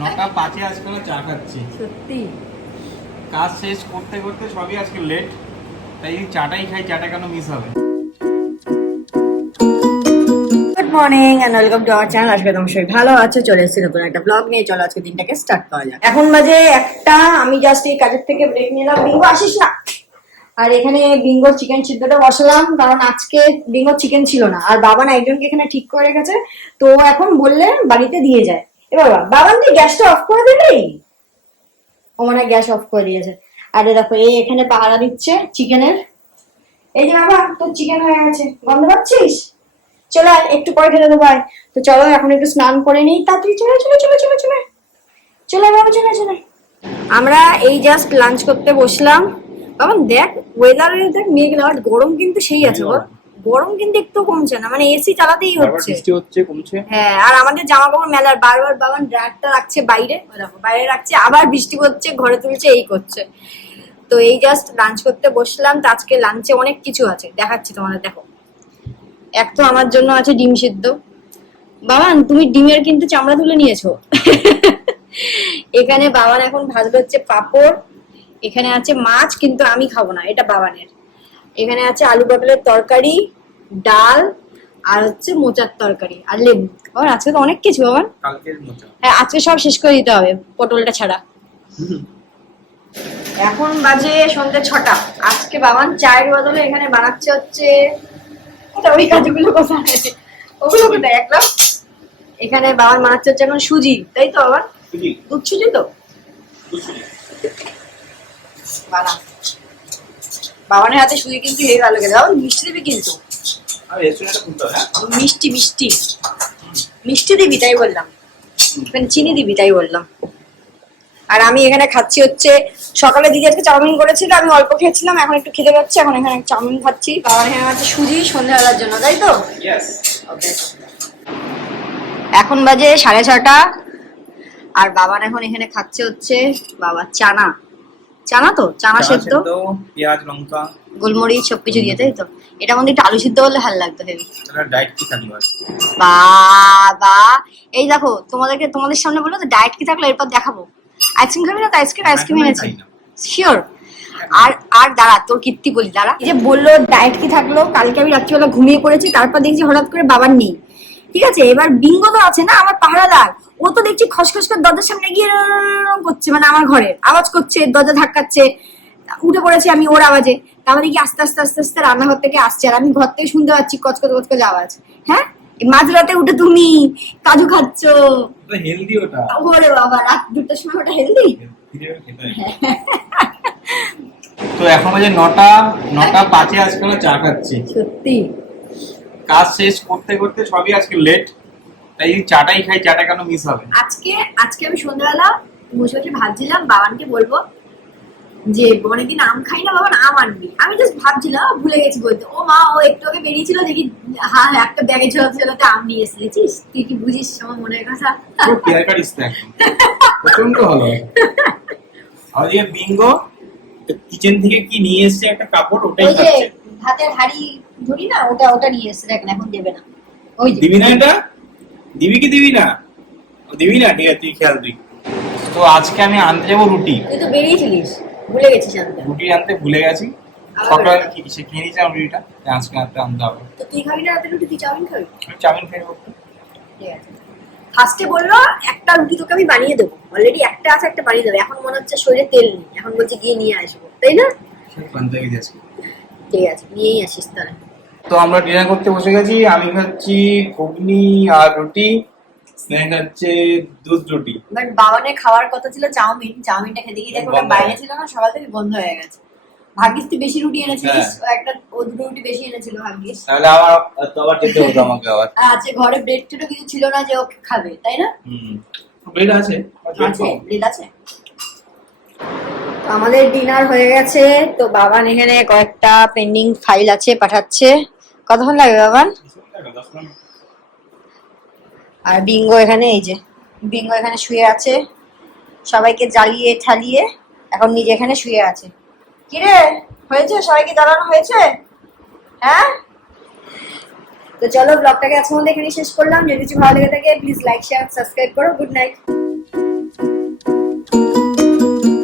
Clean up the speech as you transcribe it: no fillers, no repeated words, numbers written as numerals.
9:05 আজকাল চা খাচ্ছি। সত্যি কাজ শেষ করতে করতে সবই আজকে লেট, তাই চাটাই খাই। চাটা কেন মিস হবে? Good morning and welcome to our channel. আজকে তোমার সবাই ভালো আছে, চলে এসেছি নতুন একটা ব্লগ নিয়ে। চলো আজকে দিনটাকে স্টার্ট করা যাক। এখন বাজে 1টা, আমি জাস্ট এই কাজের থেকে ব্রেক নিলাম। বিঙ্গো আসিস না। আর এখানে বিঙ্গোর চিকেন সিদ্ধটা বসালাম, কারণ আজকে বিঙ্গোর চিকেন ছিল না, আর বাবা না একজনকে এখানে ঠিক করে রেখেছে, তো এখন বললে বাড়িতে দিয়ে যায়। এবার বাবা তুই গ্যাসটা অফ করে দিলি, ও মানে গ্যাস অফ করে দিয়েছে। আর দেখো এই এখানে পাহারা দিচ্ছে চিকেনের। এই যে বাবা তোর চিকেন হয়ে গেছে, গন্ধ পাচ্ছিস? চলো একটু পরে খেতে দেবো। তো চলো এখন একটু স্নান করে নিই, তাড়াতাড়ি চলে চলে চলে চলে চলে চলে বাবা চলে চলে। আমরা এই জাস্ট লাঞ্চ করতে বসলাম। বাবা দেখ ওয়েদার, দেখ মেঘলা, গরম কিন্তু সেই আছে বল, গরম কিন্তু একটু কমছে না, মানে এসি চালাতেই হচ্ছে। বৃষ্টি হচ্ছে, কমছে। হ্যাঁ, আর আমাদের জামা কাপড় মেলার বারবার বাবা ড্রায়ারটা রাখছে বাইরে, দেখো বাইরে রাখছে, আবার বৃষ্টি পড়ছে, ঘরে তুলছে, এই করছে। তো এই জাস্ট লাঞ্চ করতে বসলাম। তো আজকে লাঞ্চে অনেক কিছু আছে, দেখাচ্ছি তোমাদের। দেখো, এক তো আমার জন্য আছে ডিম সিদ্ধ। বাবান তুমি ডিমের কিন্তু চামড়া তুলে নিয়েছো। এখানে বাবান এখন ভাজবে হচ্ছে পাঁপড়। এখানে আছে মাছ, কিন্তু আমি খাবো না, এটা বাবানের। এখানে আছে আলু পটলের তরকারি, ডাল, আর হচ্ছে মোচার তরকারি, আর লেবু। বাবার আজকে তো অনেক কিছু বাবান। কালকের মোচা। হ্যাঁ, আজকে সব শেষ করে দিতে হবে, পটলটা ছাড়া। এখন বাজে সন্ধ্যে 6টা। আজকে বাবান চায়ের বদলে এখানে বানাচ্ছে হচ্ছে, ওই কাজগুলো কোথায় আছে, ওগুলো কোথায় একদম। এখানে বাবান বানাচ্ছে হচ্ছে এখন সুজি, তাই তো বাবা? দুধ সুজি তো বানা। বাবানের হাতে সুজি কিন্তু হেভি ভালো খেতে। বাবা মিষ্টি দিবি কিন্তু, মিষ্টি মিষ্টি মিষ্টি দিবি, তাই বললাম। এখানে চিনি দিবি, তাই বললাম। আর আমি এখানে খাচ্ছি হচ্ছে, সকালে দিদি আজকে চাউমিন করেছিল, আমি অল্প খেয়েছিলাম, এখন একটু খেতে পাচ্ছি, এখন এখানে চাউমিন খাচ্ছি। বাবার এখানে আছে সুজি সন্ধ্যাবেলার জন্য, তাই তো? এখন বাজে 6:30, আর বাবার এখন এখানে খাচ্ছে হচ্ছে বাবা চানা। চানা তো চানা সেদ্ধ, পেঁয়াজ লঙ্কা গোলমরিচ সবকিছু দিয়ে, তাই তো? এটা মধ্যে একটু আলু সিদ্ধ হলে ভালো লাগতো হেভি। ডায়েট কি থাকবে? বাবা এই দেখো, তোমাদের সামনে বললো তো ডায়েট কি থাকলো, এরপর দেখাবো। আইসক্রিম খাবি না? তো আইসক্রিম এনেছি শিওর। আর আর দাঁড়া, তোর কীর্তি বলি, দাঁড়া। এই যে বললো ডায়েট কি থাকলো, কালকে আমি রাত্রিবেলা ঘুমিয়ে পড়েছি, তারপর দেখছি হঠাৎ করে বাবার নেই। ঠিক আছে, এবার বিঙ্গো তো আছে না আমার পাহারাদার, ও তো দেখছি খসখস করে দরজার সামনে গিয়ে করছে, মানে আমার ঘরের আওয়াজ করছে, দরজা ধাক্কাচ্ছে। উঠে পড়েছি আমি ওর আওয়াজে, তারপরে কি আস্তে আস্তে আস্তে আস্তে রান্নাঘর থেকে আসছে, আর আমি ঘর থেকে শুনতে পাচ্ছি কচকচ কচকচ আওয়াজ। হ্যাঁ, মাঝরাতে উঠে তুমি কাজু খাচ্ছ, হেলদি ওটা। ওরে বাবা, রাত 2টার সময় ওটা হেলদি? তো এখন বাজে 9:05 আজকাল চা খাচ্ছি। সত্যি কাজ শেষ করতে করতে সবই আজকে লেট, তাই চাটাই খাই। চাটা কেন মিস হবে? আজকে আমি সন্ধ্যাবেলা বসে বসে ভাবছিলাম বাবানকে বলবো যে অনেকদিন আম খাই না, বাবান আম আনবি। আমি জাস্ট ভাবছিলাম, ভুলে গেছি বলতে। ও মা, ও একটু আগে বেরিয়েছিল, দেখি হ্যাঁ একটা ব্যাগে ঝোলাতে আম নিয়ে এসেছিস। তুই কি বুঝিস আমার মনের কথা? প্রচন্ড ভালো। আর এই বিঙ্গো কিচেন থেকে কি নিয়ে এসেছে, একটা কাপড়, ওটাই খাচ্ছে। ভাতের হাড়ি ধরি না, ওটা নিয়ে এসেছে, দেখেন এখন দেবে না। ওই দিবি না, এটা দিবি কি দিবি না? দিবি না, ঠিক আছে তুই খেয়াল তুই। তো আজকে আমি আনতে যাবো রুটি। তুই তো বেরিয়েছিলিস, ভুলে গেছিস আনতে। রুটি আনতে ভুলে গেছি। সকালে খেয়ে নিয়েছিলাম রুটিটা, আজকে আনতে হবে। তো তুই খাবি না রাতে রুটি? তুই চাউমিন খাবি? আমি চাউমিন খাইবো। ঠিক আছে। ফার্স্টে বললো একটা রুটি তোকে আমি বানিয়ে দেবো, অলরেডি একটা আছে, একটা বানিয়ে দেবো। এখন মনে হচ্ছে শরীরে তেল নেই, এখন বলছে গিয়ে নিয়ে আসবো, তাই না? ঠিক আছে, নিয়েই আসিস তাহলে। তো আমরা ডিনার করতে বসে গেছি। আমি খাচ্ছি ঘুগনি আর রুটি, স্নেহ খাচ্ছে দুধ রুটি। বাট বাবানের খাওয়ার কথা ছিল চাউমিন, চাউমিনটা খেতে গিয়ে দেখো ওটা বাইরে ছিল না, সকাল থেকে বন্ধ হয়ে গেছে। ভাগ্যিস তুই বেশি রুটি এনেছিলিস, ও 2 রুটি বেশি এনেছিল ভাগ্যিস। তাহলে আবার যেতে হতো আমাকে আবার। আছে ঘরে ব্রেড টেডও কিছু ছিল না যে ওকে খাবে, তাই না? ব্রেড আছে, ব্রেড আছে। আমাদের ডিনার হয়ে গেছে। তো বাবান এখানে কয়েকটা পেন্ডিং ফাইল আছে, পাঠাচ্ছে। কতক্ষণ লাগবে বাবান? আর বিঙ্গো এখানে, এই যে বিঙ্গো এখানে শুয়ে আছে, সবাইকে জ্বালিয়ে ঠালিয়ে এখন নিজে এখানে শুয়ে আছে। কিরে হয়েছে, সবাইকে জ্বালানো হয়েছে? হ্যাঁ, তো চলো ব্লগটাকে আজকের মধ্যে এখানেই শেষ করলাম। যদি কিছু ভালো লেগে থাকে প্লিজ লাইক শেয়ার সাবস্ক্রাইব করো। Good night.